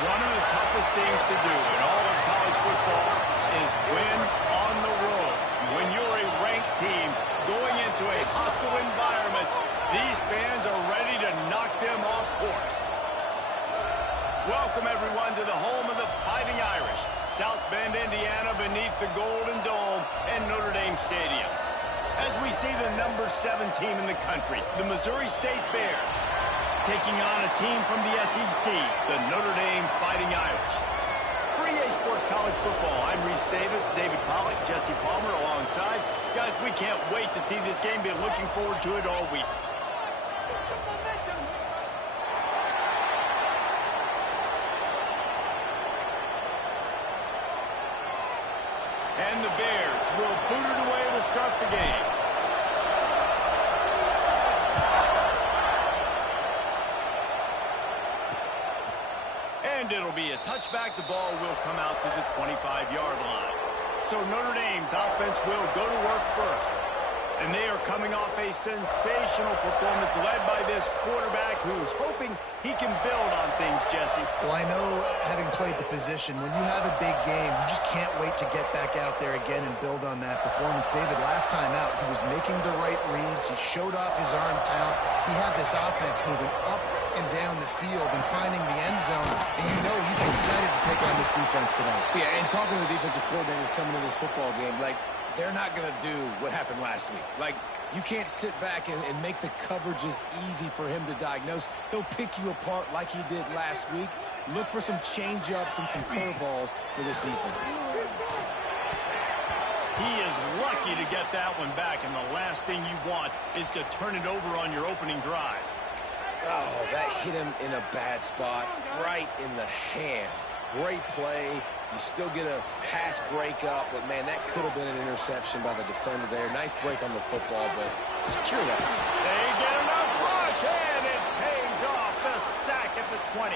One of the toughest things to do in all of college football is win on the road. When you're a ranked team going into a hostile environment, these fans are ready to knock them off course. Welcome, everyone, to the home of the Fighting Irish, South Bend, Indiana, beneath the Golden Dome and Notre Dame Stadium. As we see the number 7 team in the country, the Missouri State Bears, taking on a team from the SEC, the Notre Dame Fighting Irish. For EA Sports College Football, I'm Reese Davis, David Pollack, Jesse Palmer alongside. Guys, we can't wait to see this game. Been looking forward to it all week. And the Bears will boot it away to start the game. And it'll be a touchback. The ball will come out to the 25-yard line. So Notre Dame's offense will go to work first. And they are coming off a sensational performance led by this quarterback who's hoping he can build on things, Jesse. Well, I know, having played the position, when you have a big game, you just can't wait to get back out there again and build on that performance. David, last time out, he was making the right reads. He showed off his arm talent. He had this offense moving up and down the field and finding the end zone. And you know he's excited to take on this defense today. Yeah, and talking to the defensive coordinators coming to this football game, like, they're not going to do what happened last week. Like, you can't sit back and make the coverages easy for him to diagnose. He'll pick you apart like he did last week. Look for some change-ups and some curveballs for this defense. He is lucky to get that one back, and the last thing you want is to turn it over on your opening drive. Oh, that hit him in a bad spot, right in the hands. Great play. You still get a pass breakup, but, man, that could have been an interception by the defender there. Nice break on the football, but secure that. They get enough rush, and it pays off. The sack at the 20.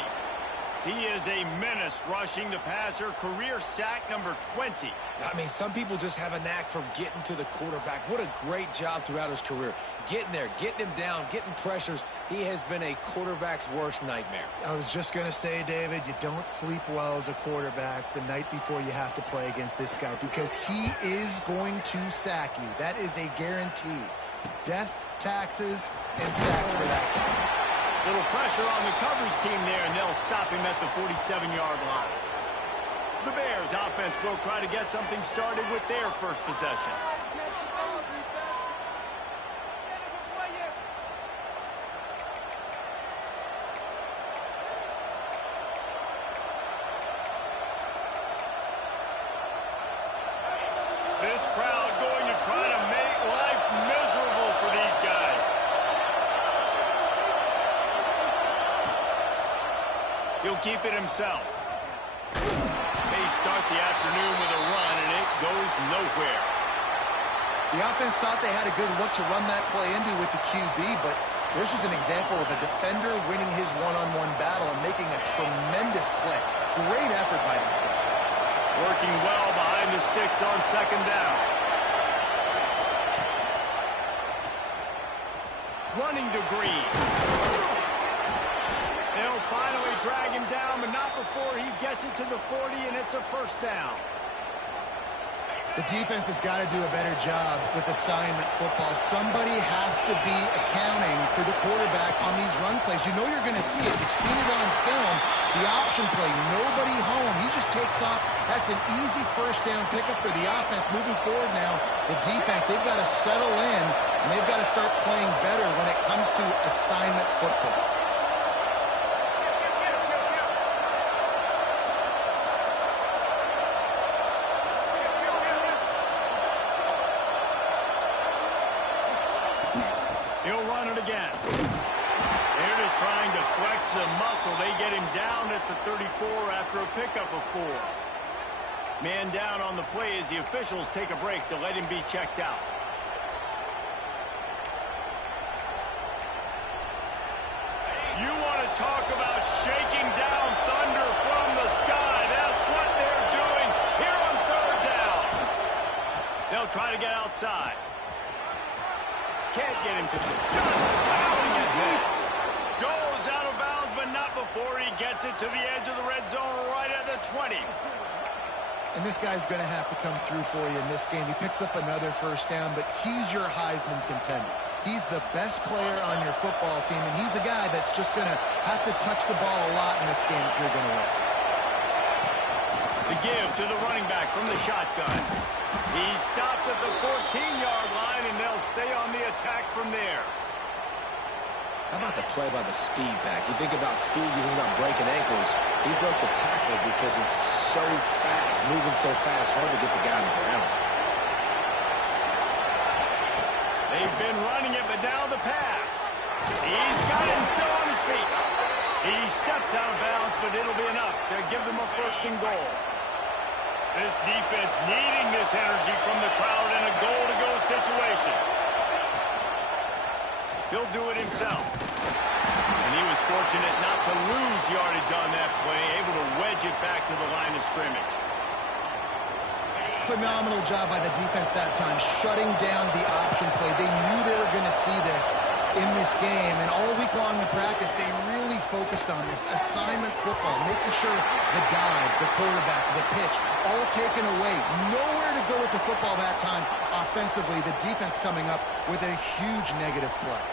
He is a menace rushing the passer. Career sack number 20. I mean, some people just have a knack for getting to the quarterback. What a great job throughout his career. Getting there, getting him down, getting pressures. He has been a quarterback's worst nightmare. I was just going to say, David, you don't sleep well as a quarterback the night before you have to play against this guy because he is going to sack you. That is a guarantee. Death, taxes, and sacks for that guy. Little pressure on the coverage team there, and they'll stop him at the 47-yard line. The Bears offense will try to get something started with their first possession. This crowd going to try to make life miserable for these guys. He'll keep it himself. They start the afternoon with a run, and it goes nowhere. The offense thought they had a good look to run that play into with the QB, but there's just an example of a defender winning his one-on-one battle and making a tremendous play. Great effort by that guy. Working well behind the sticks on second down. Running to Green. They'll finally drag him down, but not before he gets it to the 40, and it's a first down. The defense has got to do a better job with assignment football. Somebody has to be accounting for the quarterback on these run plays. You know you're going to see it. You've seen it on film. The option play, nobody home. He just takes off. That's an easy first down pickup for the offense. Moving forward now, the defense, they've got to settle in, and they've got to start playing better when it comes to assignment football. He'll run it again. They're just trying to flex the muscle. They get him down at the 34 after a pickup of 4. Man down on the play as the officials take a break to let him be checked out. You want to talk about shaking down thunder from the sky. That's what they're doing here on third down. They'll try to get outside. Can't get him to just bowing ahead. Goes out of bounds, but not before he gets it to the edge of the red zone right at the 20. And this guy's going to have to come through for you in this game. He picks up another first down, but he's your Heisman contender. He's the best player on your football team, and he's a guy that's just going to have to touch the ball a lot in this game if you're going to win. The give to the running back from the shotgun. He's stopped at the 14-yard line, and they'll stay on the attack from there. How about the play by the speed back? You think about speed, you think about breaking ankles. He broke the tackle because he's so fast, moving so fast, hard to get the guy on the ground. They've been running it, but now the pass. He's got it and still on his feet. He steps out of bounds, but it'll be enough to give them a first and goal. This defense needing this energy from the crowd in a goal-to-go situation. He'll do it himself. And he was fortunate not to lose yardage on that play, able to wedge it back to the line of scrimmage. Phenomenal job by the defense that time, shutting down the option play. They knew they were going to see this in this game, and all week long in practice, they really focused on this assignment football, making sure the dive, the quarterback, the pitch, all taken away. Nowhere to go with the football that time offensively. The defense coming up with a huge negative play.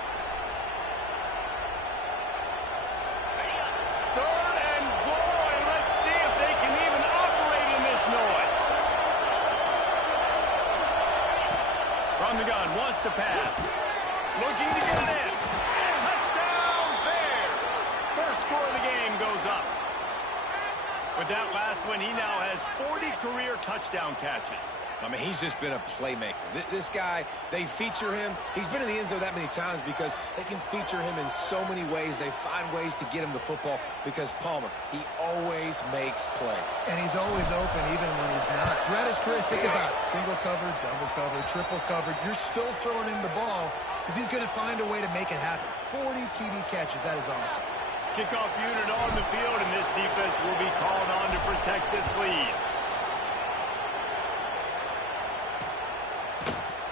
Third and goal, and let's see if they can even operate in this noise. From the gun, wants to pass. Looking to get it in. Touchdown, Bears. First score of the game goes up. With that last one, he now has 40 career touchdown catches. I mean, he's just been a playmaker. This guy, they feature him. He's been in the end zone that many times because they can feature him in so many ways. They find ways to get him the football because Palmer, he always makes play. And he's always open even when he's not. Throughout his career, think about single covered, double covered, triple covered. You're still throwing him the ball because he's going to find a way to make it happen. 40 TD catches. That is awesome. Kickoff unit on the field, and this defense will be called on to protect this lead.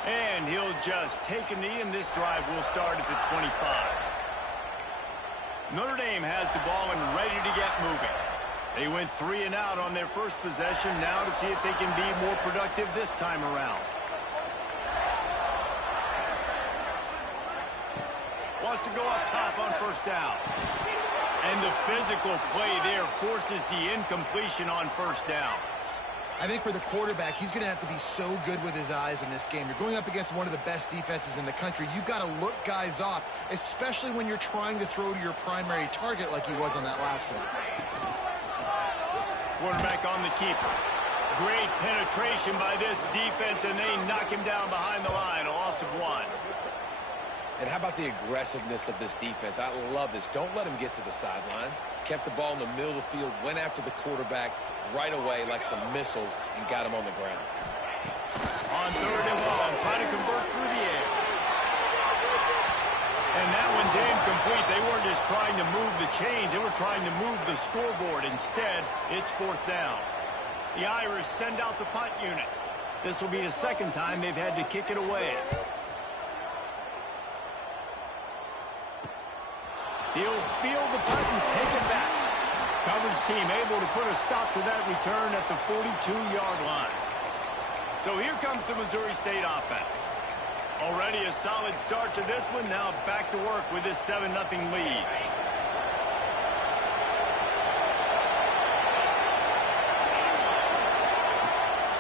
And he'll just take a knee, and this drive will start at the 25. Notre Dame has the ball and ready to get moving. They went 3 and out on their first possession, now to see if they can be more productive this time around. Wants to go up top on first down. And the physical play there forces the incompletion on first down. I think for the quarterback, he's going to have to be so good with his eyes in this game. You're going up against one of the best defenses in the country. You've got to look guys off, especially when you're trying to throw to your primary target like he was on that last one. Quarterback on the keeper. Great penetration by this defense, and they knock him down behind the line. A loss of 1. And how about the aggressiveness of this defense? I love this. Don't let him get to the sideline. Kept the ball in the middle of the field, went after the quarterback right away like some missiles, and got him on the ground. On third and long, trying to convert through the air. And that one's incomplete. They weren't just trying to move the chains. They were trying to move the scoreboard. Instead, it's fourth down. The Irish send out the punt unit. This will be the second time they've had to kick it away. He'll field the punt and take it back. Coverage team able to put a stop to that return at the 42-yard line. So here comes the Missouri State offense. Already a solid start to this one. Now back to work with this 7-0 lead.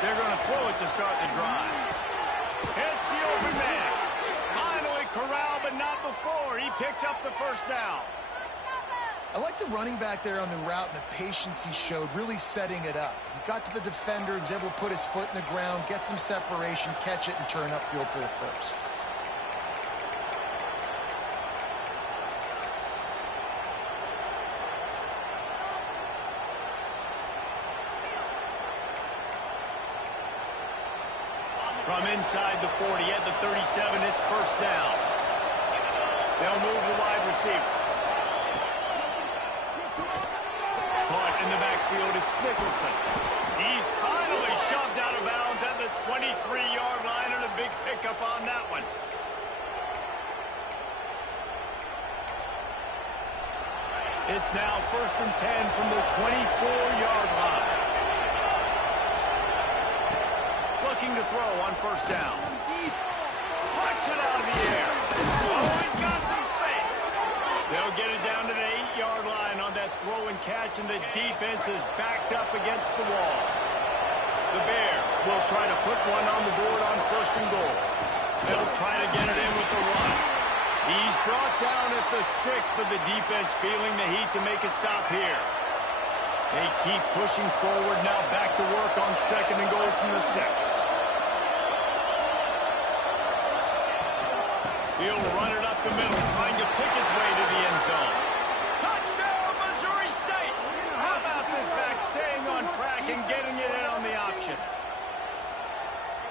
They're going to throw it to start the drive. Hits the open man. Finally corralled, but not before. He picks up the first down. I like the running back there on the route and the patience he showed, really setting it up. He got to the defender, he was able to put his foot in the ground, get some separation, catch it, and turn upfield for the first. From inside the 40 at the 37, it's first down. They'll move the wide receiver. Caught in the backfield, it's Nicholson. He's finally shoved out of bounds at the 23-yard line, and a big pickup on that one. It's now 1st and 10 from the 24-yard line. Looking to throw on 1st down. Flex it out of the air. Oh, he's got some space. They'll get it down to the 8-yard line on that throw and catch, and the defense is backed up against the wall. The Bears will try to put one on the board on 1st and goal. They'll try to get it in with the run. He's brought down at the 6, but the defense feeling the heat to make a stop here. They keep pushing forward, now back to work on 2nd and goal from the 6. He'll run it up the middle, trying to pick his way to the end zone. Touchdown, Missouri State! How about this back staying on track and getting it in on the option?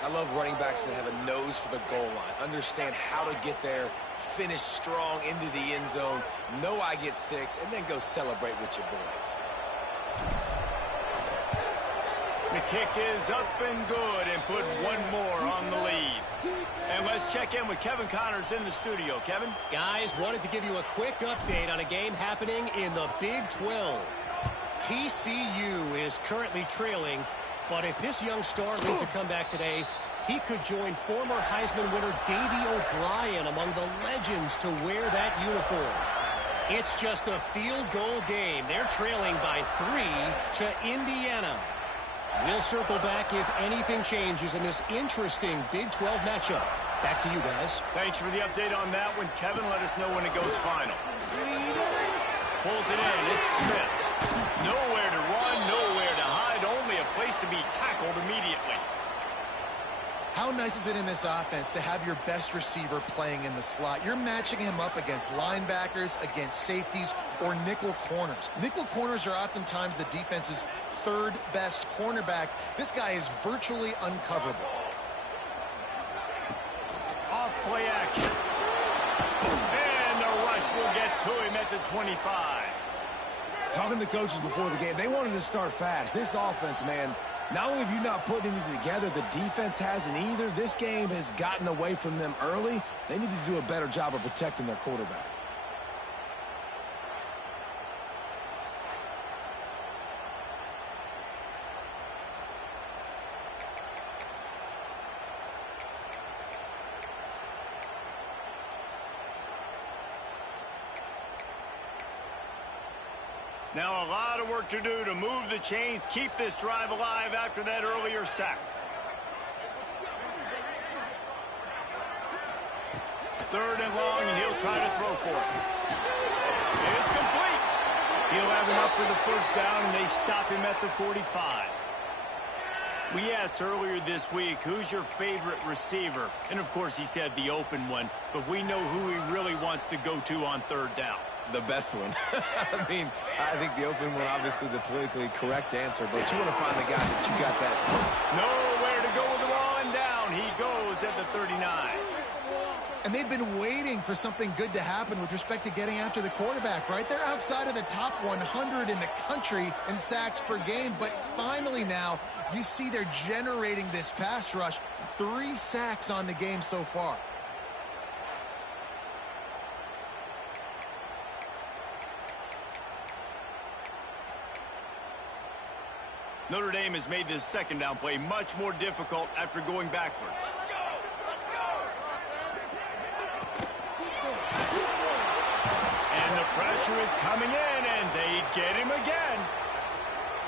I love running backs that have a nose for the goal line. Understand how to get there, finish strong into the end zone, know I get 6, and then go celebrate with your boys. The kick is up and good and put one more on the lead. And let's check in with Kevin Connors in the studio. Kevin? Guys, wanted to give you a quick update on a game happening in the Big 12. TCU is currently trailing, but if this young star leads a comeback today, he could join former Heisman winner Davey O'Brien among the legends to wear that uniform. It's just a field goal game. They're trailing by 3 to Indiana. We'll circle back if anything changes in this interesting Big 12 matchup. Back to you guys. Thanks for the update on that one, Kevin. Let us know when it goes final. Pulls it in. It's Smith. Nowhere to run, nowhere to hide. Only a place to be tackled immediately. How nice is it in this offense to have your best receiver playing in the slot? You're matching him up against linebackers, against safeties, or nickel corners. Nickel corners are oftentimes the defense's 3rd best cornerback. This guy is virtually uncoverable. Off play action. And the rush will get to him at the 25. Talking to the coaches before the game, they wanted to start fast. This offense, man, not only have you not put anything together, the defense hasn't either. This game has gotten away from them early. They need to do a better job of protecting their quarterback. Now a lot of work to do to move the chains, keep this drive alive after that earlier sack. 3rd and long, and he'll try to throw for it. It's complete. He'll have enough for the 1st down, and they stop him at the 45. We asked earlier this week, who's your favorite receiver? And, of course, he said the open one, but we know who he really wants to go to on 3rd down. The best one. I mean, I think the open one, obviously the politically correct answer, but you want to find the guy that you got that. Nowhere to go with the ball, and down he goes at the 39. And they've been waiting for something good to happen with respect to getting after the quarterback, right? They're outside of the top 100 in the country in sacks per game, but finally now you see they're generating this pass rush. 3 sacks on the game so far. Notre Dame has made this 2nd down play much more difficult after going backwards. And the pressure is coming in, and they get him again.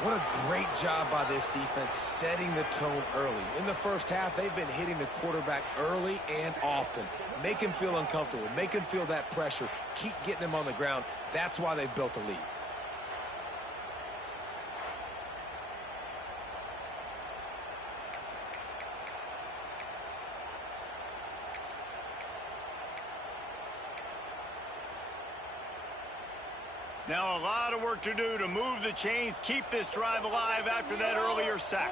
What a great job by this defense setting the tone early. In the 1st half, they've been hitting the quarterback early and often. Make him feel uncomfortable. Make him feel that pressure. Keep getting him on the ground. That's why they've built a lead. Now a lot of work to do to move the chains, keep this drive alive after that earlier sack.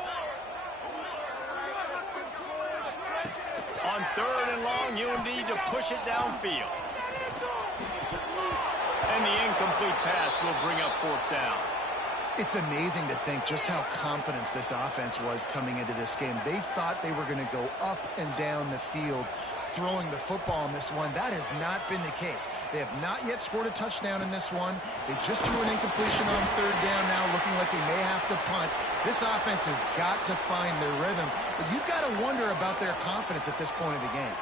On 3rd and long, you'll need to push it downfield. And the incomplete pass will bring up 4th down. It's amazing to think just how confident this offense was coming into this game. They thought they were going to go up and down the field throwing the football in this one. That has not been the case. They have not yet scored a touchdown in this one. They just threw an incompletion on third down now, looking like they may have to punt. This offense has got to find their rhythm. But you've got to wonder about their confidence at this point of the game.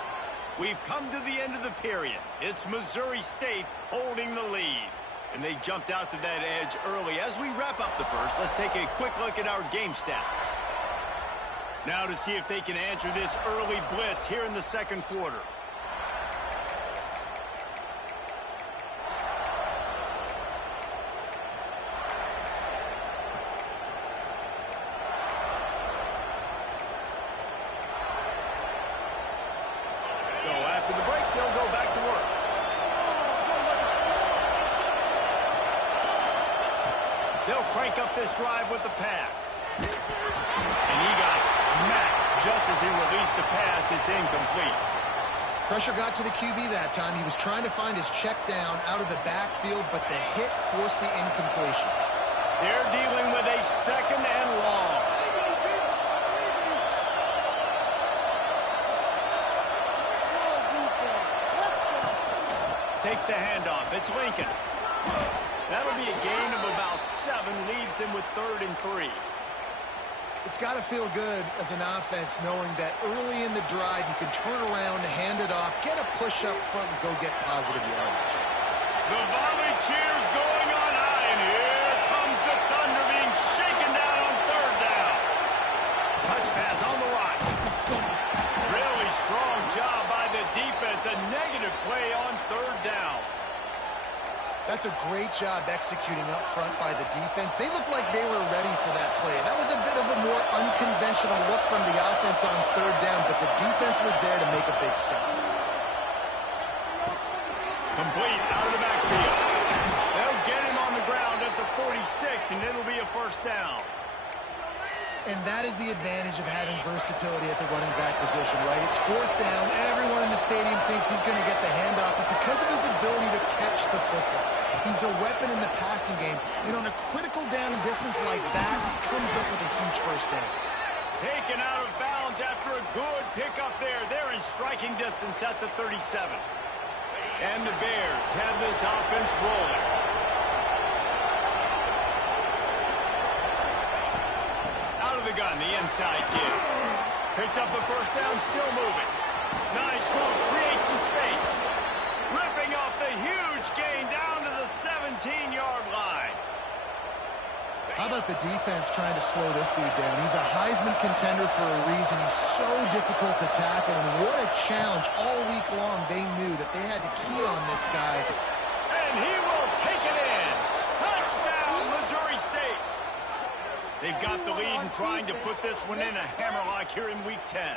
We've come to the end of the period. It's Missouri State holding the lead. And they jumped out to that edge early. As we wrap up the first, let's take a quick look at our game stats. Now to see if they can answer this early blitz here in the second quarter. So after the break, they'll go back to work. They'll crank up this drive with the pass. And he got smacked just as he released the pass. It's incomplete. Pressure got to the QB that time. He was trying to find his check down out of the backfield, but the hit forced the incompletion. They're dealing with a second and long. Takes the handoff. It's Lincoln. That'll be a gain of about 7, leaves him with 3rd and 3. It's got to feel good as an offense knowing that early in the drive you can turn around, hand it off, get a push up front, and go get positive yardage. The volley cheers going on high, and here comes the Thunder being shaken down on 3rd down. Touch pass on the right. Really strong job by the defense. A negative play on 3rd down. That's a great job executing up front by the defense. They looked like they were ready for that play. That was a bit of a more unconventional look from the offense on 3rd down, but the defense was there to make a big stop. Complete out of the backfield. They'll get him on the ground at the 46, and it'll be a 1st down. And that is the advantage of having versatility at the running back position, right? It's 4th down. Everyone in the stadium thinks he's going to get the handoff, but because of his ability to catch the football, he's a weapon in the passing game. And on a critical down and distance like that, he comes up with a huge 1st down. Taken out of bounds after a good pickup there. They're in striking distance at the 37. And the Bears have this offense rolling. The gun, the inside kick. Picks up the 1st down, still moving. Nice move, creates some space. Ripping off the huge gain down to the 17-yard line. How about the defense trying to slow this dude down? He's a Heisman contender for a reason. He's so difficult to tackle, and what a challenge. All week long, they knew that they had to key on this guy. And he will take it in. Touchdown, Missouri State. They've got the lead and trying to put this one in a hammerlock here in Week 10.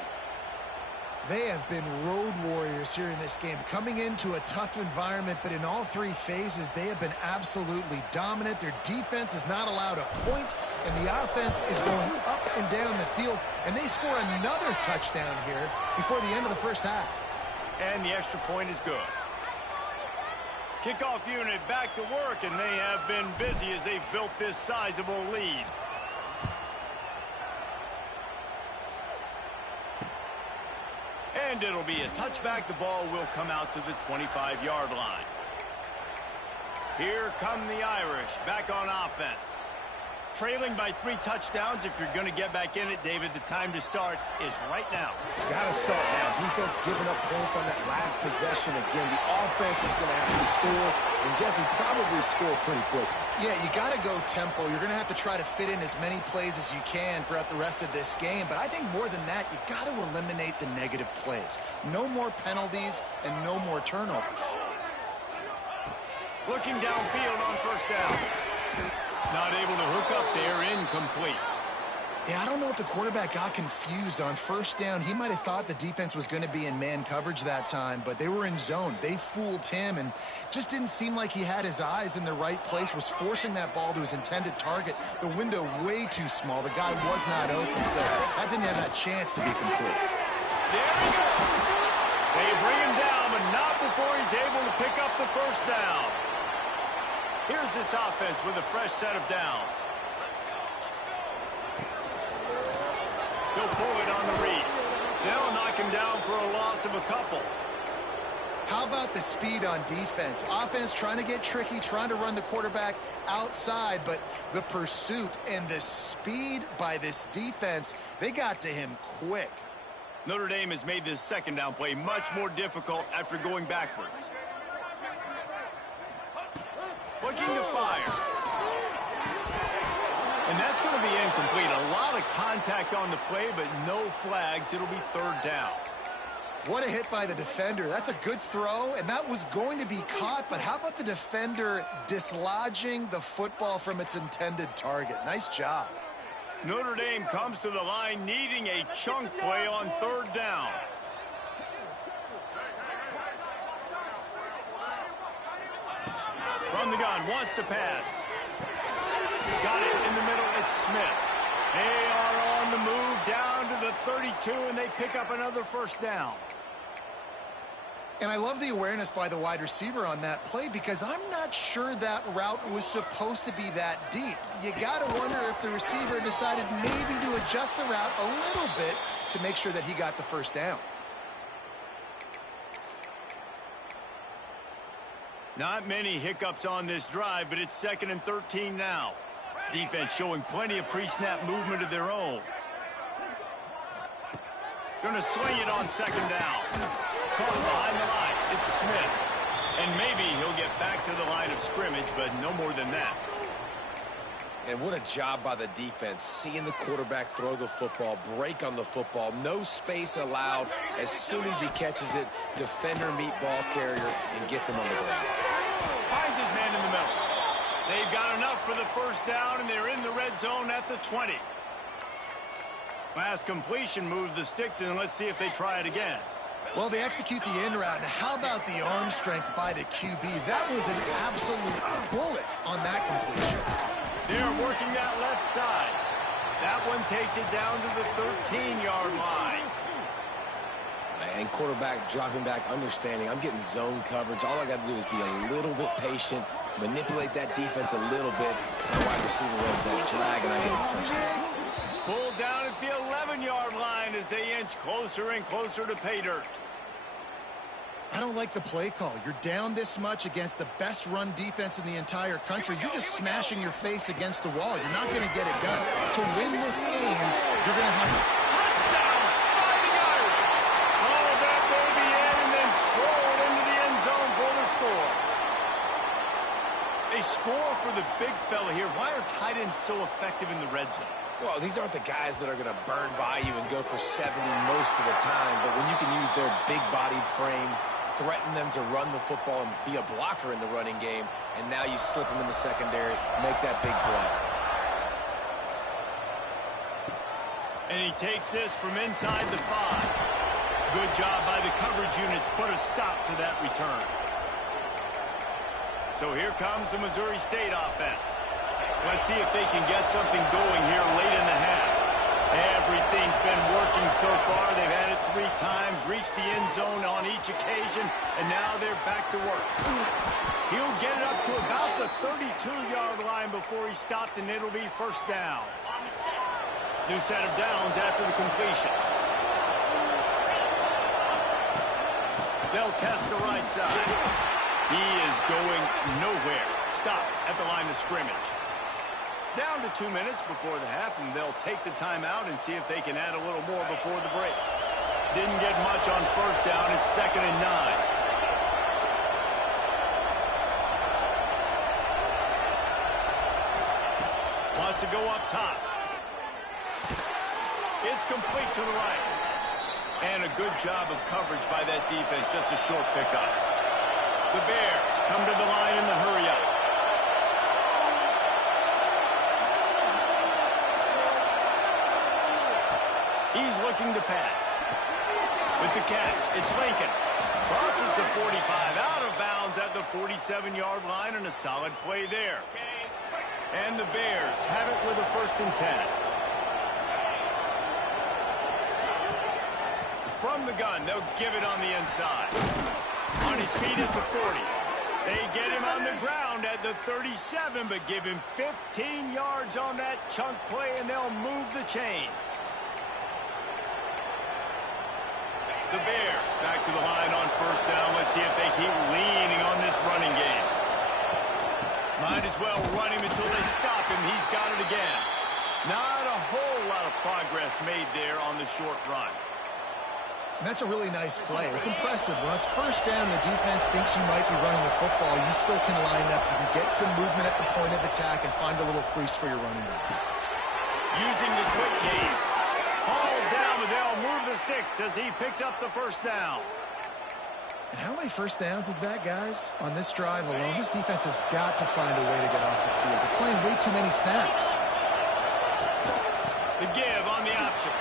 They have been road warriors here in this game, coming into a tough environment, but in all 3 phases, they have been absolutely dominant. Their defense is not allowed a point, and the offense is going up and down the field, and they score another touchdown here before the end of the 1st half. And the extra point is good. Kickoff unit back to work, and they have been busy as they've built this sizable lead. And it'll be a touchback. The ball will come out to the 25-yard line. Here come the Irish back on offense. Trailing by 3 touchdowns. If you're going to get back in it, David, the time to start is right now. Got to start now. Defense giving up points on that last possession. Again, the offense is going to have to score, and Jesse probably score pretty quick. Yeah, you got to go tempo. You're going to have to try to fit in as many plays as you can throughout the rest of this game. But I think more than that, you got to eliminate the negative plays. No more penalties and no more turnovers. Looking downfield on 1st down. Not able to hook up there, incomplete. Yeah, I don't know if the quarterback got confused on 1st down. He might have thought the defense was going to be in man coverage that time, but they were in zone. They fooled him and just didn't seem like he had his eyes in the right place, was forcing that ball to his intended target. The window way too small. The guy was not open, so that didn't have that chance to be complete. There he goes. They bring him down, but not before he's able to pick up the 1st down. Here's this offense with a fresh set of downs. He'll pull it on the read. They'll knock him down for a loss of a couple. How about the speed on defense? Offense trying to get tricky, trying to run the quarterback outside, but the pursuit and the speed by this defense, they got to him quick. Notre Dame has made this second down play much more difficult after going backwards. Looking to fire. And that's going to be incomplete. A lot of contact on the play, but no flags. It'll be third down. What a hit by the defender. That's a good throw, and that was going to be caught, but how about the defender dislodging the football from its intended target? Nice job. Notre Dame comes to the line needing a chunk play on third down. From the gun, wants to pass. Got it in the middle, it's Smith. They are on the move down to the 32, and they pick up another first down. And I love the awareness by the wide receiver on that play because I'm not sure that route was supposed to be that deep. You got to wonder if the receiver decided maybe to adjust the route a little bit to make sure that he got the first down. Not many hiccups on this drive, but it's 2nd and 13 now. Defense showing plenty of pre-snap movement of their own. Going to swing it on 2nd down. Caught behind the line. It's Smith. And maybe he'll get back to the line of scrimmage, but no more than that. And what a job by the defense, seeing the quarterback throw the football, break on the football, no space allowed. As soon as he catches it, defender meet ball carrier and gets him on the ground. Finds his man in the middle. They've got enough for the first down, and they're in the red zone at the 20. Last completion moved the sticks, and let's see if they try it again. Well, they execute the in route, and how about the arm strength by the QB? That was an absolute bullet on that completion. They're working that left side. That one takes it down to the 13-yard line. And quarterback dropping back, understanding I'm getting zone coverage. All I got to do is be a little bit patient, manipulate that defense a little bit. My wide receiver runs that drag, and I get the first down. Pulled down at the 11-yard line as they inch closer and closer to pay dirt. I don't like the play call. You're down this much against the best run defense in the entire country. You're just smashing your face against the wall. You're not going to get it done. To win this game, you're going to have to... Touchdown! Fighting Irish! Hauled that baby in and then strolled into the end zone for the score. A score for the big fella here. Why are tight ends so effective in the red zone? Well, these aren't the guys that are going to burn by you and go for 70 most of the time, but when you can use their big-bodied frames, threaten them to run the football and be a blocker in the running game, and now you slip them in the secondary, make that big play. And he takes this from inside the 5. Good job by the coverage unit to put a stop to that return. So here comes the Missouri State offense. Let's see if they can get something going here late in the half. Everything's been working so far. They've had it 3 times, reached the end zone on each occasion, and now they're back to work. He'll get it up to about the 32-yard line before he stopped, and it'll be first down. New set of downs after the completion. They'll test the right side. He is going nowhere. Stop at the line of scrimmage. Down to 2 minutes before the half, and they'll take the timeout and see if they can add a little more before the break. Didn't get much on first down. It's 2nd and 9. Wants to go up top. It's complete to the right. And a good job of coverage by that defense. Just a short pickup. The Bears come to the line in the hurry-up. He's looking to pass. With the catch, it's Lincoln. Crosses the 45, out of bounds at the 47-yard line, and a solid play there. And the Bears have it with a 1st and 10. From the gun, they'll give it on the inside. On his feet at the 40. They get him on the ground at the 37, but give him 15 yards on that chunk play, and they'll move the chains. The Bears back to the line on first down. Let's see if they keep leaning on this running game. Might as well run him until they stop him. He's got it again. Not a whole lot of progress made there on the short run. And that's a really nice play. It's impressive. When it's first down, the defense thinks you might be running the football. You still can line up. You can get some movement at the point of attack and find a little crease for your running back. Using the quick game. Hauled down, but they'll move the sticks as he picks up the first down. And how many first downs is that, guys? On this drive alone, this defense has got to find a way to get off the field. They're playing way too many snaps. The give on the option.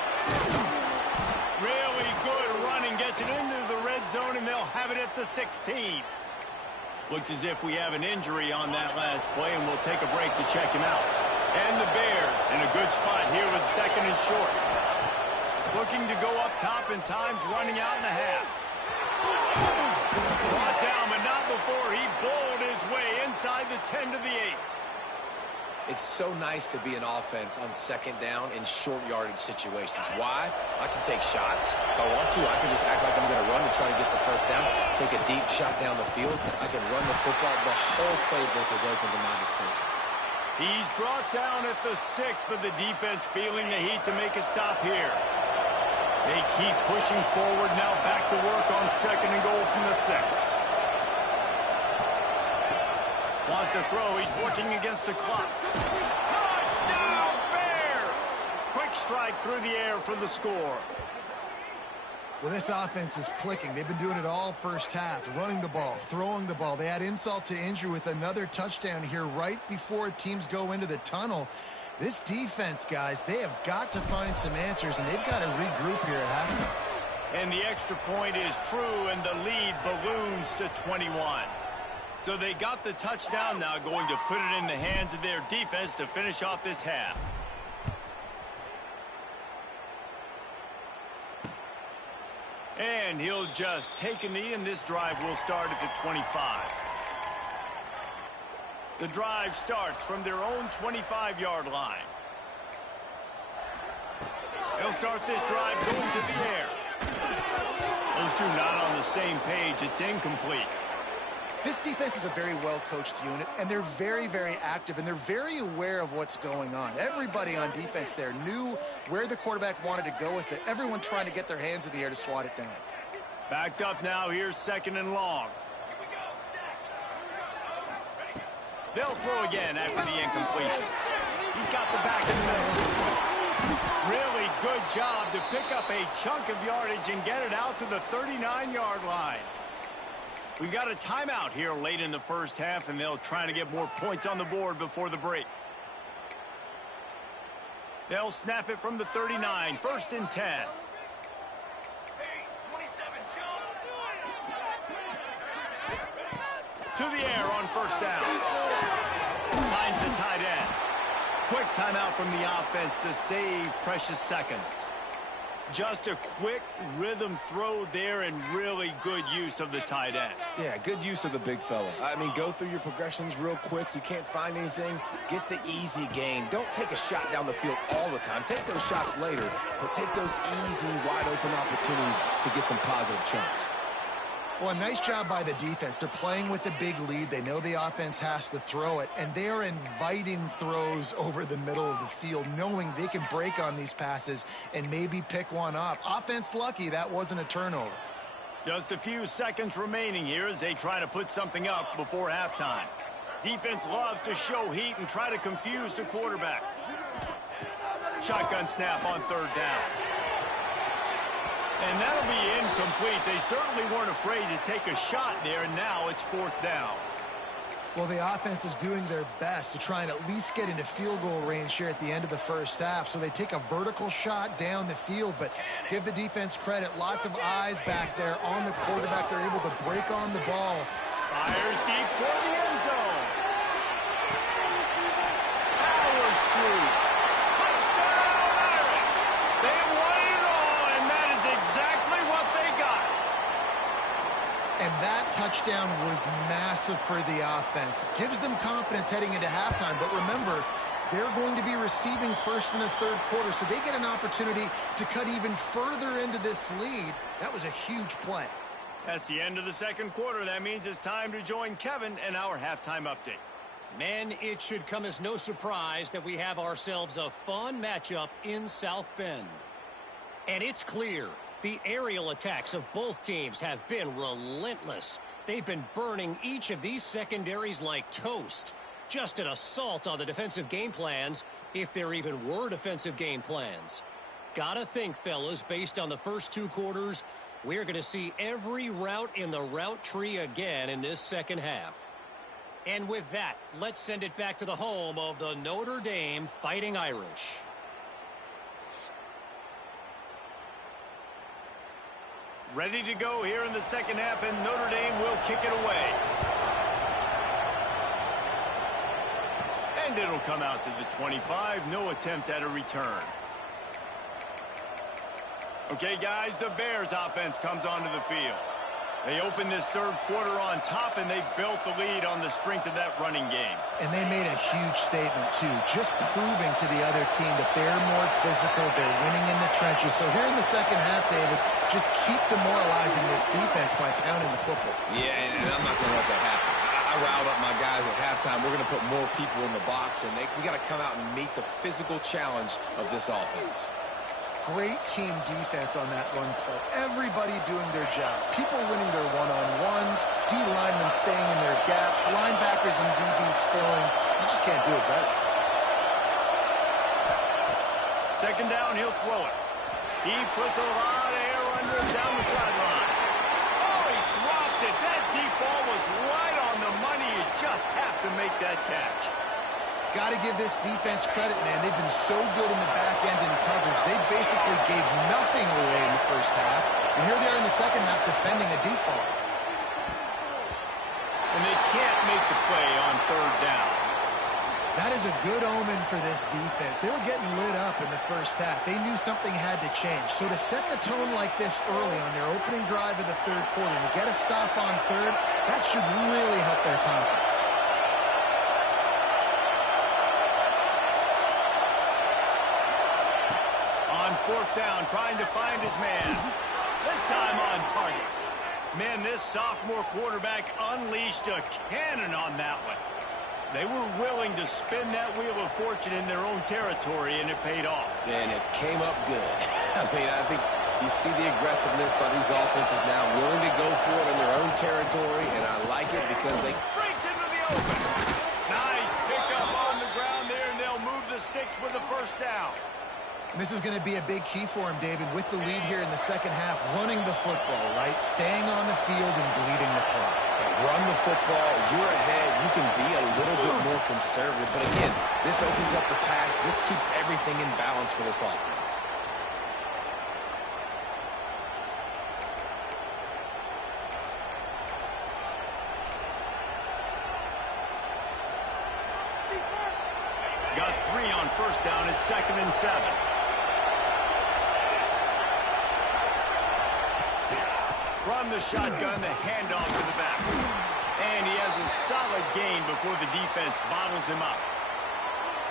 Really good running, gets it into the red zone, and they'll have it at the 16. Looks as if we have an injury on that last play, and we'll take a break to check him out. And the Bears in a good spot here with second and short. Looking to go up top, and time's running out and a half. Brought down, but not before he bowled his way inside the 10 to the 8. It's so nice to be an offense on second down in short yardage situations. Why? I can take shots. If I want to, I can just act like I'm going to run and try to get the first down, take a deep shot down the field. I can run the football. The whole playbook is open to my disposal. He's brought down at the 6, but the defense feeling the heat to make a stop here. They keep pushing forward, now back to work on second and goal from the 6. Wants to throw, he's working against the clock. Touchdown, Bears! Quick strike through the air for the score. Well, this offense is clicking. They've been doing it all first half, running the ball, throwing the ball. They add insult to injury with another touchdown here right before teams go into the tunnel. This defense, guys, they have got to find some answers, and they've got to regroup here at halftime. And the extra point is true, and the lead balloons to 21. So they got the touchdown now, going to put it in the hands of their defense to finish off this half. And he'll just take a knee, and this drive will start at the 25. The drive starts from their own 25-yard line. They'll start this drive going to the air. Those two not on the same page. It's incomplete. This defense is a very well-coached unit, and they're very, very active, and they're very aware of what's going on. Everybody on defense there knew where the quarterback wanted to go with it. Everyone trying to get their hands in the air to swat it down. Backed up now. Here's second and long. They'll throw again after the incompletion. He's got the back in the middle. Really good job to pick up a chunk of yardage and get it out to the 39-yard line. We've got a timeout here late in the first half, and they'll try to get more points on the board before the break. They'll snap it from the 39, first and 10. To the air on first down. Finds the tight end. Quick timeout from the offense to save precious seconds. Just a quick rhythm throw there and really good use of the tight end. Yeah, good use of the big fella. I mean, go through your progressions real quick. You can't find anything. Get the easy gain. Don't take a shot down the field all the time. Take those shots later, but take those easy, wide-open opportunities to get some positive chunks. Well, a nice job by the defense. They're playing with a big lead. They know the offense has to throw it, and they are inviting throws over the middle of the field, knowing they can break on these passes and maybe pick one off. Offense lucky that wasn't a turnover. Just a few seconds remaining here as they try to put something up before halftime. Defense loves to show heat and try to confuse the quarterback. Shotgun snap on third down. And that'll be incomplete. They certainly weren't afraid to take a shot there, and now it's fourth down. Well, the offense is doing their best to try and at least get into field goal range here at the end of the first half. So they take a vertical shot down the field, but give the defense credit. Lots of eyes back there on the quarterback. They're able to break on the ball. Fires deep for the end zone. Powers through. Touchdown, Irish! They won it all, and that is exactly what they got. And that touchdown was massive for the offense. Gives them confidence heading into halftime. But remember, they're going to be receiving first in the third quarter, so they get an opportunity to cut even further into this lead. That was a huge play. That's the end of the second quarter. That means it's time to join Kevin and our halftime update. Men, it should come as no surprise that we have ourselves a fun matchup in South Bend. And it's clear the aerial attacks of both teams have been relentless. They've been burning each of these secondaries like toast. Just an assault on the defensive game plans, if there even were defensive game plans. Gotta think, fellas, based on the first two quarters, we're going to see every route in the route tree again in this second half. And with that, let's send it back to the home of the Notre Dame Fighting Irish. Ready to go here in the second half, and Notre Dame will kick it away. And it'll come out to the 25. No attempt at a return. Okay, guys, the Bears offense comes onto the field. They open this third quarter on top, and they built the lead on the strength of that running game. And they made a huge statement, too, just proving to the other team that they're more physical, they're winning in the trenches. So here in the second half, David, just keep demoralizing this defense by pounding the football. Yeah, and I'm not going to let that happen. I riled up my guys at halftime. We're going to put more people in the box, and we got to come out and meet the physical challenge of this offense. Great team defense on that run play. Everybody doing their job. People winning their one-on-ones, D linemen staying in their gaps, linebackers and DBs filling. You just can't do it better. Second down, he'll throw it. He puts a lot of air under him down the sideline. Oh, he dropped it. That deep ball was right on the money. You just have to make that catch. Got to give this defense credit, man. They've been so good in the back end in coverage. They basically gave nothing away in the first half. And here they are in the second half defending a deep ball. And they can't make the play on third down. That is a good omen for this defense. They were getting lit up in the first half. They knew something had to change. So to set the tone like this early on their opening drive of the third quarter and get a stop on third, that should really help their confidence. On fourth down, trying to find his man. This time on target. Man, this sophomore quarterback unleashed a cannon on that one. They were willing to spin that wheel of fortune in their own territory, and it paid off. And it came up good. I mean, I think you see the aggressiveness by these offenses now, willing to go for it in their own territory, and I like it because they breaks into the open. Nice pickup on the ground there, and they'll move the sticks with the first down. This is going to be a big key for him, David, with the lead here in the second half, running the football, right? Staying on the field and bleeding the clock. Run the football, you're ahead, you can be a little bit more conservative. But again, this opens up the pass. This keeps everything in balance for this offense. Got 3 on first down at 2nd and 7. From the shotgun, the handoff to the back. And he has a solid gain before the defense bottles him up.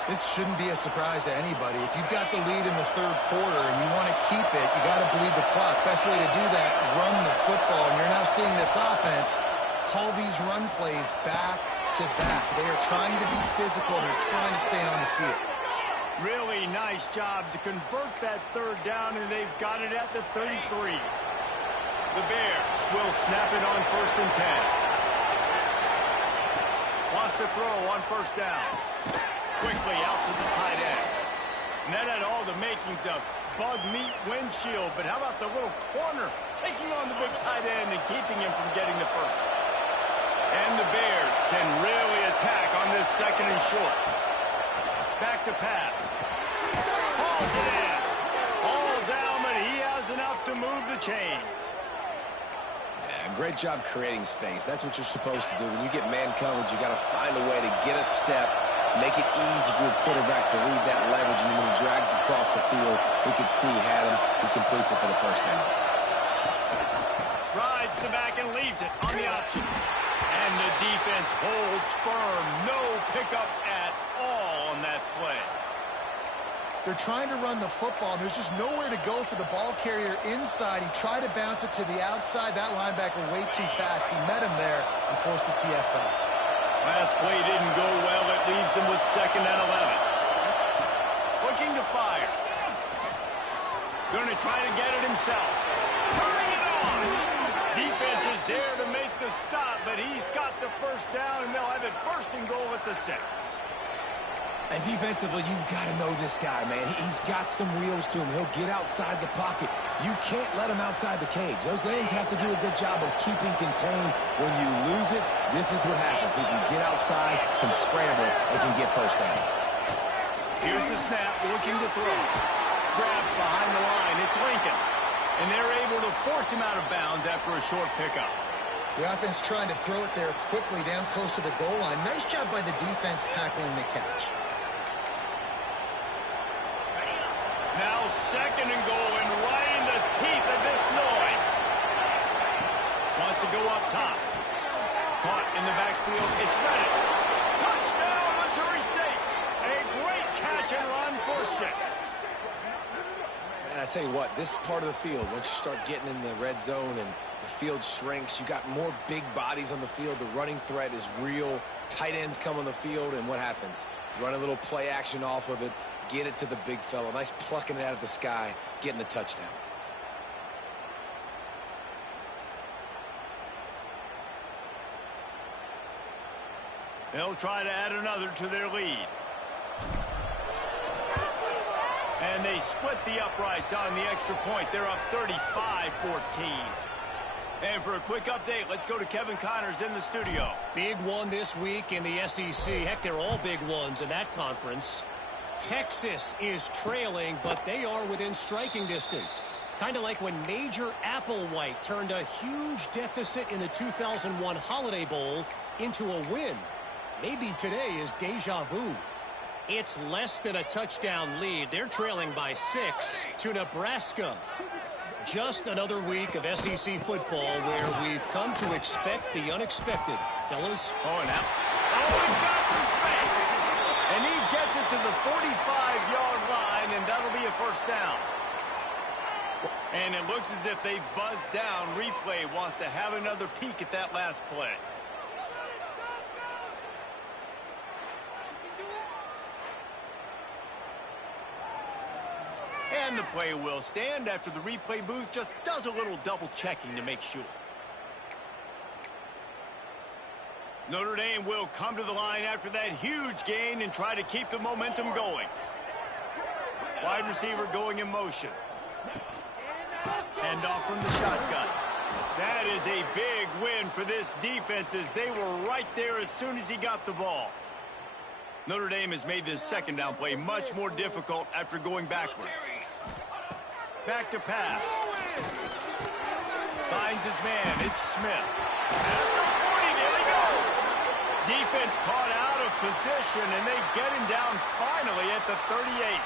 This shouldn't be a surprise to anybody. If you've got the lead in the third quarter and you want to keep it, you got to bleed the clock. Best way to do that, run the football. And you're now seeing this offense call these run plays back to back. They are trying to be physical. They're trying to stay on the field. Really nice job to convert that third down, and they've got it at the 33. The Bears will snap it on 1st and 10. Wants to throw on first down. Quickly out to the tight end. And that had all the makings of bug meat windshield, but how about the little corner taking on the big tight end and keeping him from getting the first? And the Bears can really attack on this 2nd and short. Back to pass. Hauls it in. All down, but he has enough to move the chains. Great job creating space. That's what you're supposed to do. When you get man coverage, you got to find a way to get a step, make it easy for your quarterback to read that leverage, and when he drags across the field, he can see he had him. He completes it for the first down. Rides the back and leaves it on the option. And the defense holds firm. No pickup at all on that play. play. They're trying to run the football, and there's just nowhere to go for the ball carrier inside. He tried to bounce it to the outside. That linebacker way too fast. He met him there and forced the TFL. Last play didn't go well. It leaves him with 2nd and 11. Looking to fire. Going to try to get it himself. Turning it on. Defense is there to make the stop, but he's got the first down, and they'll have it 1st and goal at the 6. And defensively, you've got to know this guy, man. He's got some wheels to him. He'll get outside the pocket. You can't let him outside the cage. Those ends have to do a good job of keeping contained. When you lose it, this is what happens. He can get outside, can scramble, and can get first downs. Here's the snap, looking to throw. Grabbed behind the line. It's Lincoln. And they're able to force him out of bounds after a short pickup. The offense trying to throw it there quickly down close to the goal line. Nice job by the defense tackling the catch. Now 2nd and goal, and right in the teeth of this noise. Wants to go up top. Caught in the backfield. It's Reddick. Touchdown, Missouri State. A great catch and run for 6. Man, I tell you what, this part of the field, once you start getting in the red zone and the field shrinks, you got more big bodies on the field. The running threat is real. Tight ends come on the field, and what happens? Run a little play action off of it, get it to the big fella. Nice plucking it out of the sky, getting the touchdown. They'll try to add another to their lead. And they split the uprights on the extra point. They're up 35-14. And for a quick update, let's go to Kevin Connors in the studio. Big one this week in the SEC. Heck, they're all big ones in that conference. Texas is trailing, but they are within striking distance. Kind of like when Major Applewhite turned a huge deficit in the 2001 Holiday Bowl into a win. Maybe today is deja vu. It's less than a touchdown lead. They're trailing by 6 to Nebraska. Just another week of SEC football where we've come to expect the unexpected. Fellas? Oh, now. Oh, he's got some space. And he gets it to the 45-yard line, and that'll be a 1st down. And it looks as if they've buzzed down. Replay wants to have another peek at that last play. And the play will stand after the replay booth just does a little double checking to make sure. Notre Dame will come to the line after that huge gain and try to keep the momentum going. Wide receiver going in motion. Hand off from the shotgun. That is a big win for this defense as they were right there as soon as he got the ball. Notre Dame has made this 2nd down play much more difficult after going backwards. Back to pass. Finds his man. It's Smith. At the 40, there he goes. Defense caught out of position, and they get him down finally at the 38.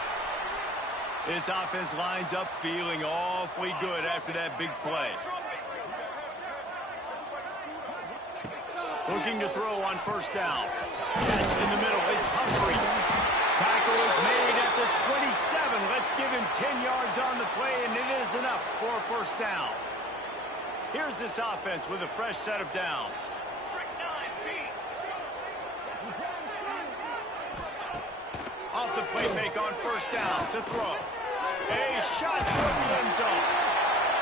This offense lines up feeling awfully good after that big play. Looking to throw on 1st down. In the middle, it's Humphries. Tackle is made at the 27. Let's give him 10 yards on the play, and it is enough for a 1st down. Here's this offense with a fresh set of downs. Off the play fake on 1st down to throw. A shot toward the end zone.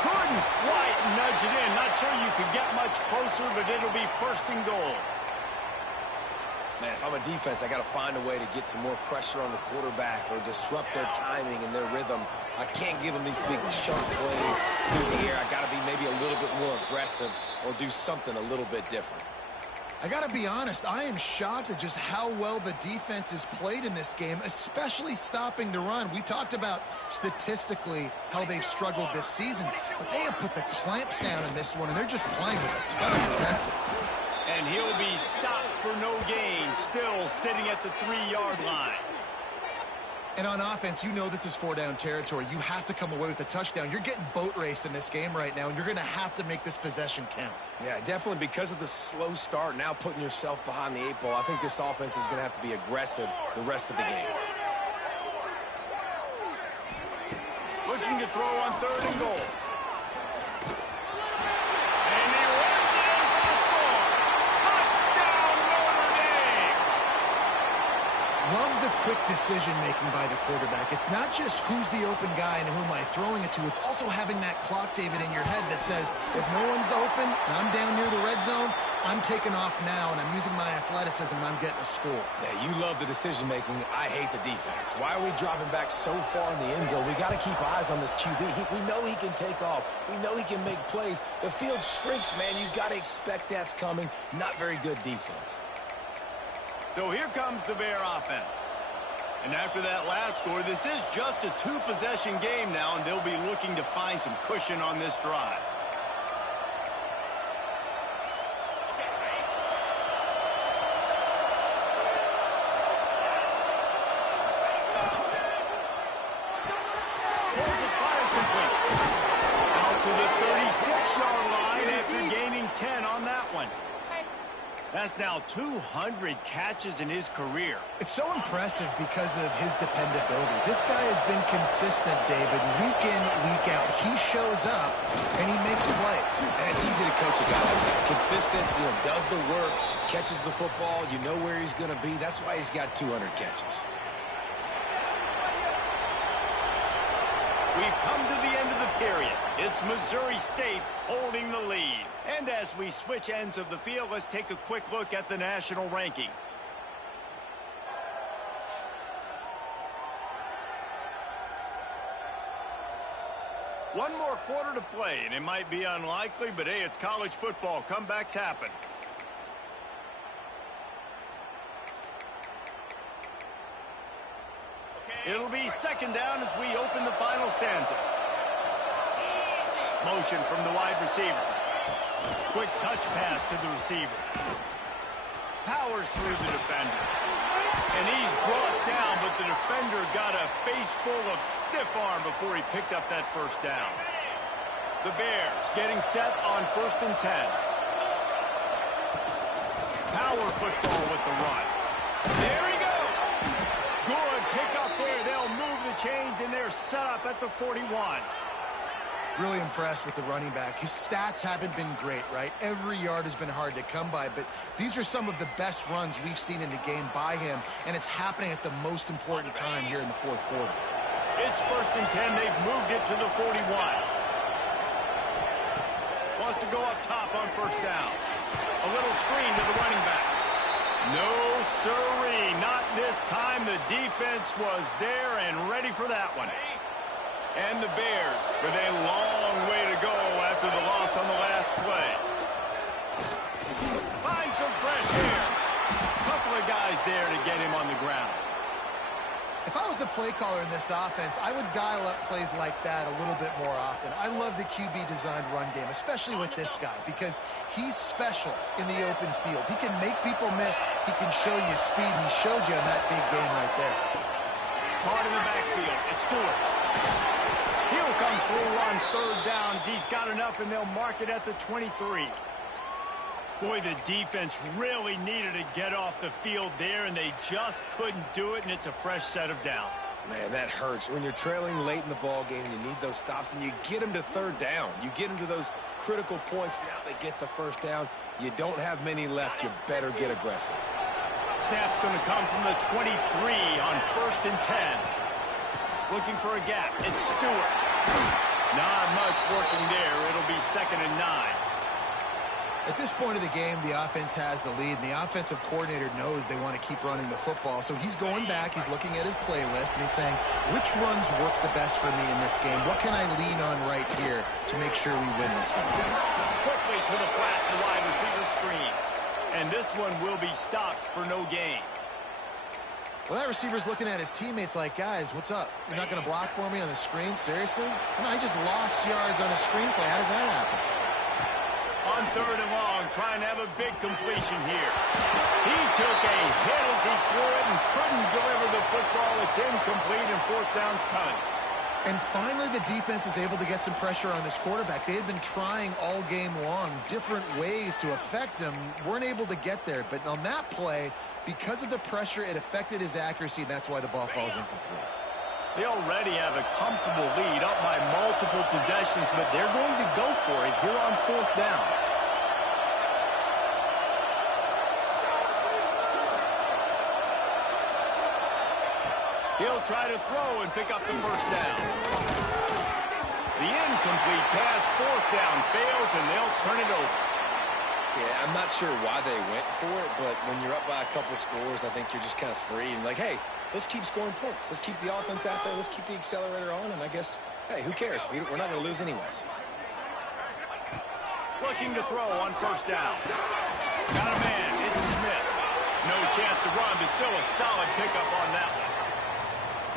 Couldn't quite nudge it in. Not sure you could get much closer, but it'll be 1st and goal. Man, if I'm a defense, I got to find a way to get some more pressure on the quarterback or disrupt their timing and their rhythm. I can't give them these big chunk plays through the air. I got to be maybe a little bit more aggressive or do something a little bit different. I got to be honest, I am shocked at just how well the defense has played in this game, especially stopping the run. We talked about statistically how they've struggled this season, but they have put the clamps down in this one, and they're just playing with a ton of intensity. And he'll be stopped for no gain, still sitting at the 3-yard line. And on offense, you know this is 4-down territory. You have to come away with a touchdown. You're getting boat raced in this game right now, and you're going to have to make this possession count. Yeah, definitely because of the slow start, now putting yourself behind the 8 ball, I think this offense is going to have to be aggressive the rest of the game. looking to throw on 3rd and goal. And he runs it in for the score. Touchdown, Notre Dame! Love the quick decision-making by the quarterback. It's not just who's the open guy and who am I throwing it to. It's also having that clock, David, in your head that says, if no one's open and I'm down near the red zone, I'm taking off now, and I'm using my athleticism, and I'm getting a score. Yeah, you love the decision-making. I hate the defense. Why are we dropping back so far in the end zone? We got to keep eyes on this QB. We know he can take off. We know he can make plays. The field shrinks, man. You got to expect that's coming. Not very good defense. So here comes the Bear offense. And after that last score, this is just a 2-possession game now, and they'll be looking to find some cushion on this drive. Pulls a fire complete. Out to the 36-yard line after gaining 10 on that one. That's now 200 catches in his career. It's so impressive because of his dependability. This guy has been consistent, David, week in, week out. He shows up, and he makes plays. And it's easy to coach a guy like that. Consistent, does the work, catches the football. You know where he's going to be. That's why he's got 200 catches. We've come to the end of the period. It's Missouri State holding the lead. And as we switch ends of the field, let's take a quick look at the national rankings. One more quarter to play, and it might be unlikely, but hey, it's college football. Comebacks happen. It'll be 2nd down as we open the final stanza. Motion from the wide receiver. Quick touch pass to the receiver. Powers through the defender. And he's brought down, but the defender got a face full of stiff arm before he picked up that 1st down. The Bears getting set on 1st and 10. Power football with the run. There he goes. Good pick up there. They'll move the chains, and they're set up at the 41. Really impressed with the running back. His stats haven't been great, right? Every yard has been hard to come by, but these are some of the best runs we've seen in the game by him, and it's happening at the most important time here in the 4th quarter. It's 1st and 10. They've moved it to the 41. Wants to go up top on 1st down. A little screen to the running back. No, sirree, not this time. The defense was there and ready for that one. And the Bears with a long way to go after the loss on the last play. Find some fresh air. Couple of guys there to get him on the ground. If I was the play caller in this offense, I would dial up plays like that a little bit more often. I love the QB-designed run game, especially with this guy, because he's special in the open field. He can make people miss. He can show you speed, and he showed you in that big game right there. Hard in the backfield. It's Stewart. He'll come through on 3rd downs. He's got enough, and they'll mark it at the 23. Boy, the defense really needed to get off the field there, and they just couldn't do it, and it's a fresh set of downs. Man, that hurts. When you're trailing late in the ball game, you need those stops, and you get them to 3rd down. You get them to those critical points. Now they get the 1st down. You don't have many left. You better get aggressive. Snap's going to come from the 23 on 1st and 10. Looking for a gap. It's Stewart. Not much working there. It'll be 2nd and 9. At this point of the game, the offense has the lead, and the offensive coordinator knows they want to keep running the football. So he's going back, he's looking at his playlist, and he's saying, which runs work the best for me in this game? What can I lean on right here to make sure we win this one? Quickly to the flat, the wide receiver screen. And this one will be stopped for no gain. Well, that receiver's looking at his teammates like, guys, what's up? You're not going to block for me on the screen? Seriously? I just lost yards on a screenplay. How does that happen? On 3rd and long, trying to have a big completion here. He took a hit as he threw it and couldn't deliver the football. It's incomplete, and 4th down's coming. And finally, the defense is able to get some pressure on this quarterback. They had been trying all game long different ways to affect him. Weren't able to get there. But on that play, because of the pressure, it affected his accuracy, and that's why the ball falls incomplete. They already have a comfortable lead up by multiple possessions, but they're going to go for it here on 4th down. He'll try to throw and pick up the 1st down. The incomplete pass, 4th down, fails, and they'll turn it over. Yeah, I'm not sure why they went for it, but when you're up by a couple scores, I think you're just kind of free and like, hey, let's keep scoring points. Let's keep the offense out there. Let's keep the accelerator on, and I guess, hey, who cares? We're not going to lose anyways. Looking to throw on 1st down. Got a man. It's Smith. No chance to run, but still a solid pickup on that one.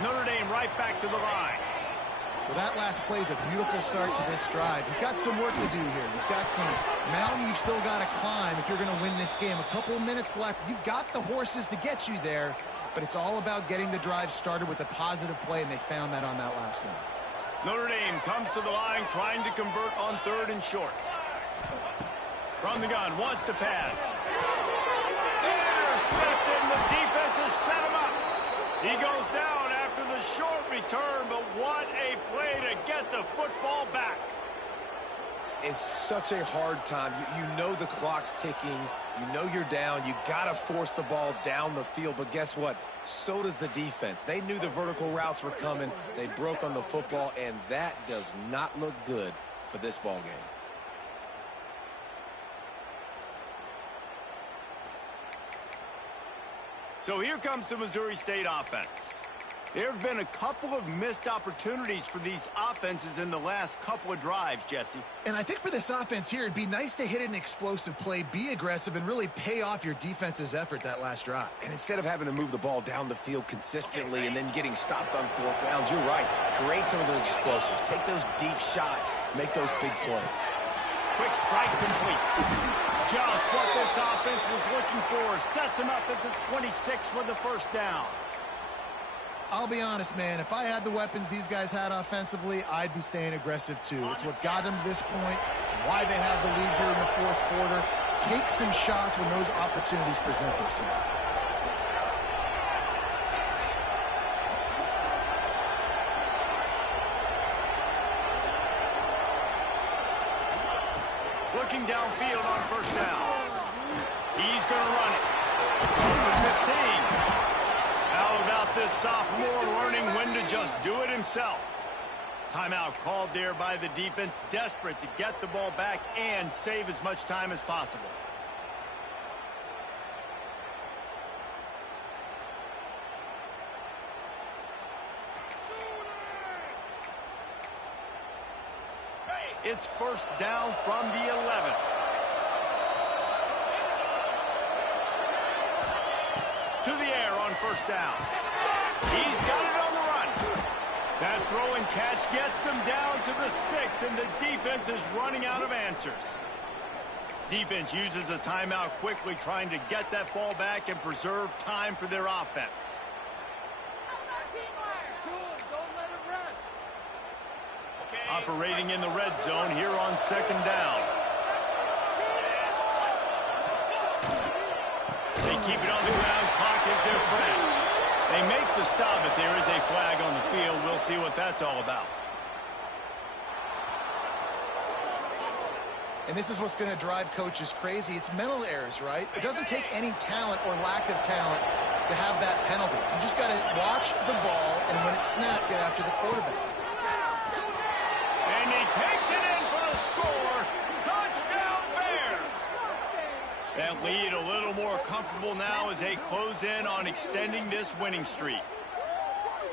Notre Dame right back to the line. Well, that last play is a beautiful start to this drive. You've got some work to do here. You've got some mountain you've still got to climb if you're going to win this game. A couple minutes left. You've got the horses to get you there, but it's all about getting the drive started with a positive play, and they found that on that last one. Notre Dame comes to the line trying to convert on 3rd and short. From the gun, wants to pass. Intercepted, the defense has set him up. He goes down after the short return, but what a play to get the football back. It's such a hard time. You know the clock's ticking. You know you're down. You got to force the ball down the field. But guess what? So does the defense. They knew the vertical routes were coming. They broke on the football, and that does not look good for this ball game. So here comes the Missouri State offense. There have been a couple of missed opportunities for these offenses in the last couple of drives, Jesse. And I think for this offense here, it'd be nice to hit an explosive play, be aggressive, and really pay off your defense's effort that last drive. And instead of having to move the ball down the field consistently and then getting stopped on 4th downs, you're right. Create some of the explosives. Take those deep shots. Make those big plays. Quick strike complete. Just what this offense was looking for. Sets him up at the 26 with the 1st down. I'll be honest, man. If I had the weapons these guys had offensively, I'd be staying aggressive too. It's what got them to this point. It's why they have the lead here in the 4th quarter. Take some shots when those opportunities present themselves. Looking downfield on 1st down. He's going to run it. Over 15. How about this sophomore learning when to just do it himself? Timeout called there by the defense, desperate to get the ball back and save as much time as possible. It's 1st down from the 11. To the air on 1st down. He's got it on the run. That throw and catch gets them down to the 6, and the defense is running out of answers. Defense uses a timeout quickly, trying to get that ball back and preserve time for their offense. Operating in the red zone here on 2nd down. They keep it on the ground. Clock is their friend. They make the stop, but there is a flag on the field. We'll see what that's all about. And this is what's going to drive coaches crazy. It's mental errors, right? It doesn't take any talent or lack of talent to have that penalty. You just got to watch the ball, and when it's snapped, get after the quarterback. And he takes it in for the score. Touchdown, Bears! That lead a little more comfortable now as they close in on extending this winning streak.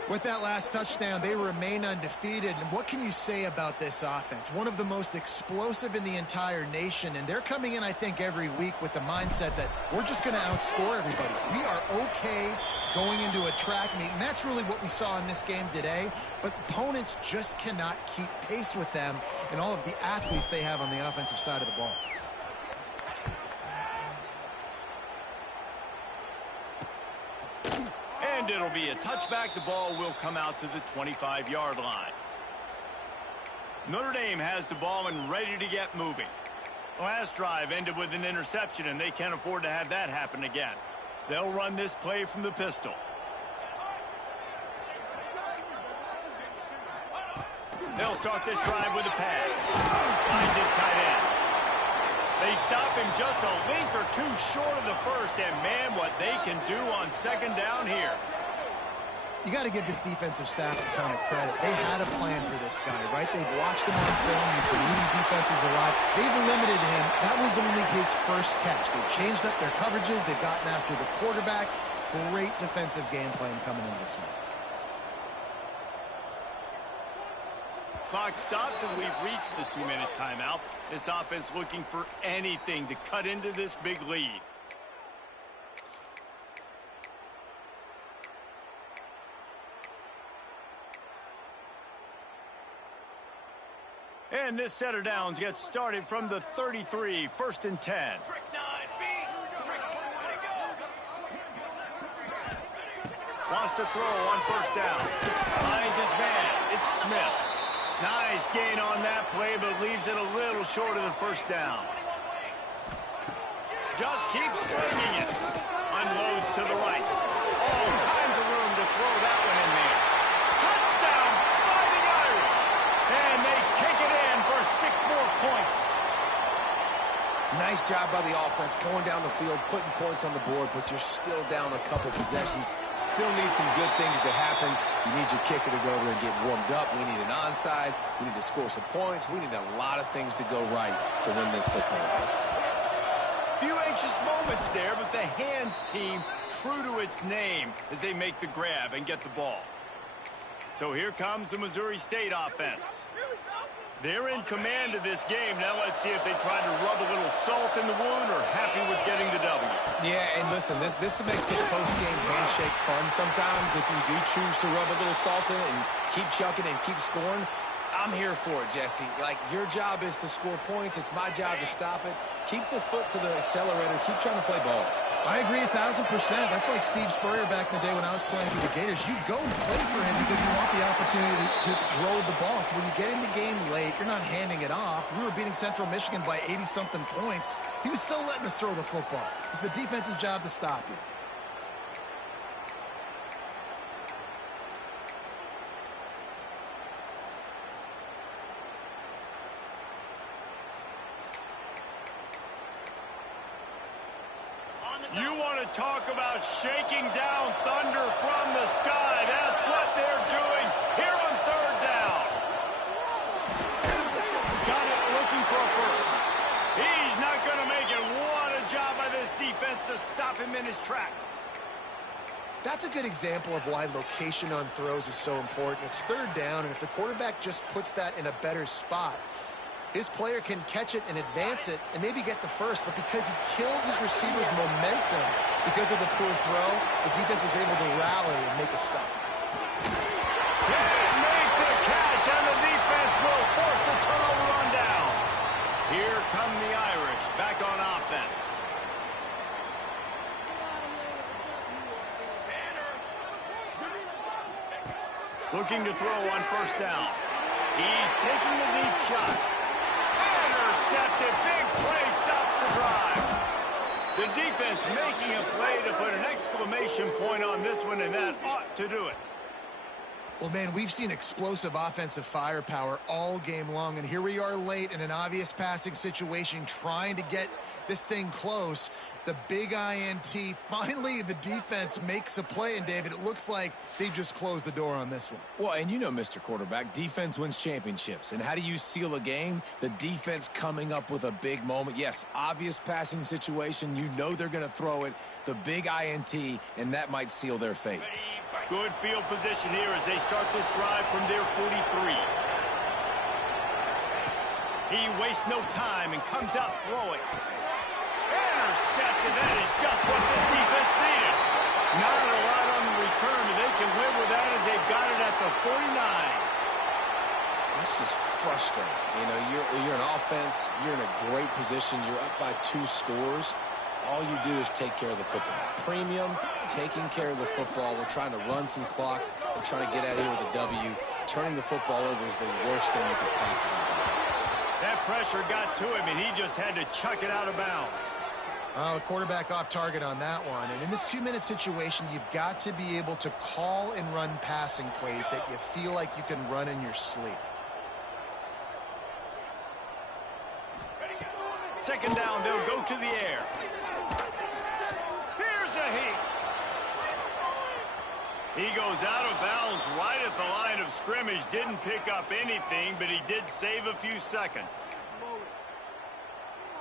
With that last touchdown, they remain undefeated. And what can you say about this offense? One of the most explosive in the entire nation. And they're coming in, I think, every week with the mindset that we're just going to outscore everybody. We are okay going into a track meet. And that's really what we saw in this game today. But opponents just cannot keep pace with them and all of the athletes they have on the offensive side of the ball. And it'll be a touchback. The ball will come out to the 25-yard line. Notre Dame has the ball and ready to get moving. The last drive ended with an interception, and they can't afford to have that happen again. They'll run this play from the pistol. They'll start this drive with a pass. Finds his tight end. They stop him just a length or two short of the first, and man, what they can do on second down here. You got to give this defensive staff a ton of credit. They had a plan for this guy, right? They've watched him on film. He's been eating defenses alive. They've limited him. That was only his first catch. They've changed up their coverages. They've gotten after the quarterback. Great defensive game plan coming into this one. Clock stops, and we've reached the 2-minute timeout. This offense looking for anything to cut into this big lead. And this set of downs gets started from the 33, 1st and 10. Wants to throw on 1st down. Finds his man. It's Smith. Nice gain on that play, but leaves it a little short of the 1st down. Just keeps swinging it. Unloads to the right. All kinds of room to throw that one in there. Touchdown, Fighting Irish. And they take it in for 6 more points. Nice job by the offense going down the field, putting points on the board, but you're still down a couple possessions. Still need some good things to happen. You need your kicker to go over there and get warmed up. We need an onside. We need to score some points. We need a lot of things to go right to win this football game. Few anxious moments there, but the hands team true to its name as they make the grab and get the ball. So here comes the Missouri State offense. They're in command of this game. Now let's see if they try to rub a little salt in the wound or happy with getting the W. Yeah, and listen, this makes the post-game handshake fun sometimes if you do choose to rub a little salt in it and keep chucking and keep scoring. I'm here for it, Jesse. Like, your job is to score points. It's my job to stop it. Keep the foot to the accelerator. Keep trying to play ball. I agree 1,000%. That's like Steve Spurrier back in the day when I was playing for the Gators. You go and play for him because you want the opportunity to throw the ball. So when you get in the game late, you're not handing it off. We were beating Central Michigan by 80-something points. He was still letting us throw the football. It's the defense's job to stop you. You want to talk about shaking down thunder from the sky. That's what they're doing here on 3rd down. Got it looking for a first. He's not going to make it. What a job by this defense to stop him in his tracks. That's a good example of why location on throws is so important. It's 3rd down, and if the quarterback just puts that in a better spot, his player can catch it and advance it and maybe get the first, but because he killed his receiver's momentum because of the poor throw, the defense was able to rally and make a stop. Can't make the catch, and the defense will force a turnover on downs. Here come the Irish back on offense. Looking to throw on 1st down. He's taking the deep shot. Intercepted. Big play stops the drive. The defense making a play to put an exclamation point on this one, and that ought to do it. Well, man, we've seen explosive offensive firepower all game long, and here we are late in an obvious passing situation trying to get this thing close. The big INT, finally the defense makes a play, and David, it looks like they've just closed the door on this one. Well, and you know, Mr. Quarterback, defense wins championships. And how do you seal a game? The defense coming up with a big moment. Yes, obvious passing situation. You know they're going to throw it. The big INT, and that might seal their fate. Good field position here as they start this drive from their 43. He wastes no time and comes out throwing. Intercepted. That is just what this defense needed. Not a lot on the return, but they can live with that as they've got it at the 49. That's just frustrating. You know, you're an offense. You're in a great position. You're up by 2 scores. All you do is take care of the football. Premium, taking care of the football. We're trying to run some clock. We're trying to get out of here with a W. Turning the football over is the worst thing you could possibly do. That pressure got to him, and he just had to chuck it out of bounds. Oh, the quarterback off target on that one. And in this 2-minute situation, you've got to be able to call and run passing plays that you feel like you can run in your sleep. Second down, they'll go to the air. Here's a heat. He goes out of bounds right at the line of scrimmage. Didn't pick up anything, but he did save a few seconds.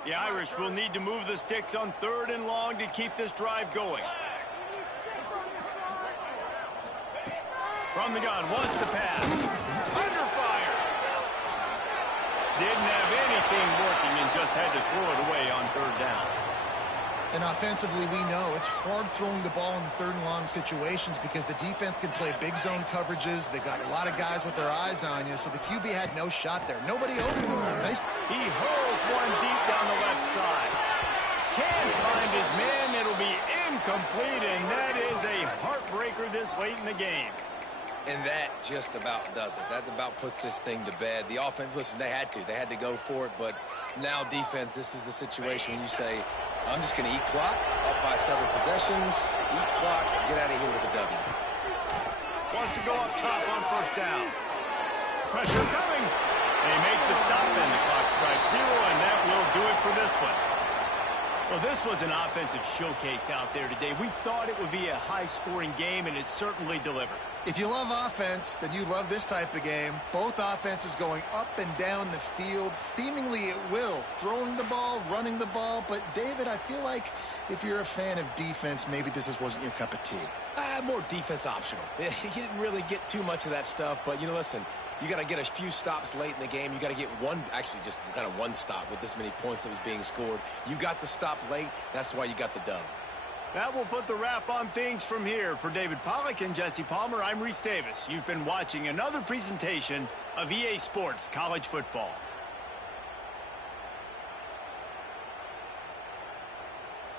The Irish will need to move the sticks on 3rd and long to keep this drive going. From the gun, wants to pass. Under fire. Didn't have anything working and just had to throw it away on 3rd down. And offensively, we know it's hard throwing the ball in 3rd and long situations because the defense can play big zone coverages. They got a lot of guys with their eyes on you, so the QB had no shot there. Nobody open. Nice. He hurls one deep down the left side. Can't find his man. It'll be incomplete, and that is a heartbreaker this late in the game. And that just about does it. That about puts this thing to bed. The offense, listen, they had to go for it, but now defense, this is the situation when you say, I'm just going to eat clock, up by several possessions, eat clock, get out of here with a W. Wants to go up top on 1st down. Pressure coming. They make the stop, and the clock strikes 0, and that will do it for this one. Well, this was an offensive showcase out there today. We thought it would be a high-scoring game, and it certainly delivered. If you love offense, then you love this type of game. Both offenses going up and down the field, seemingly at will, throwing the ball, running the ball. But, David, I feel like if you're a fan of defense, maybe this wasn't your cup of tea. More defense optional. You didn't really get too much of that stuff, but, listen, you got to get a few stops late in the game. You got to get one, actually just kind of one stop with this many points that was being scored. You got the stop late. That's why you got the dub. That will put the wrap on things from here. For David Pollack and Jesse Palmer, I'm Reese Davis. You've been watching another presentation of EA Sports College Football.